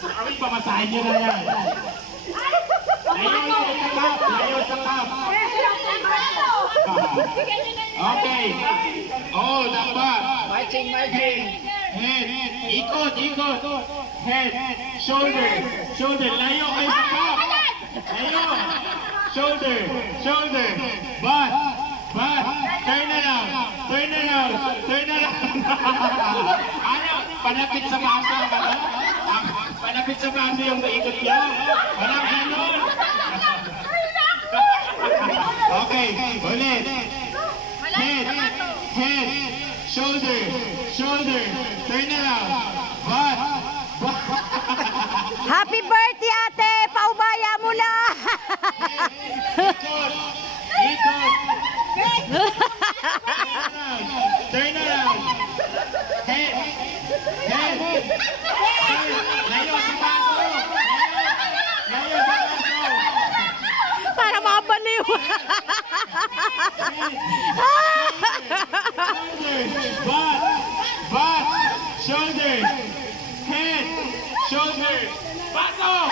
Kami, pamasahin nyo na yan. Layo sa cup. Okay. Oh, dapat. Marching. Head. Ikot. Head. Shoulder. Layo kayo sa cup. Layo. Shoulder. Butt. Turn around. Ano? Panapit sa baso. Panapit sa baso yung maikot niya. Walang ganun. Okay, ulit. Head. Shoulder. Turn around. Butt. Happy birthday, ate! Paubaya mo na! Ikot. Turn around. Head. Layo sa baso. Para mabaliw! Butt. Shoulder. Head. Shoulder. Pasok!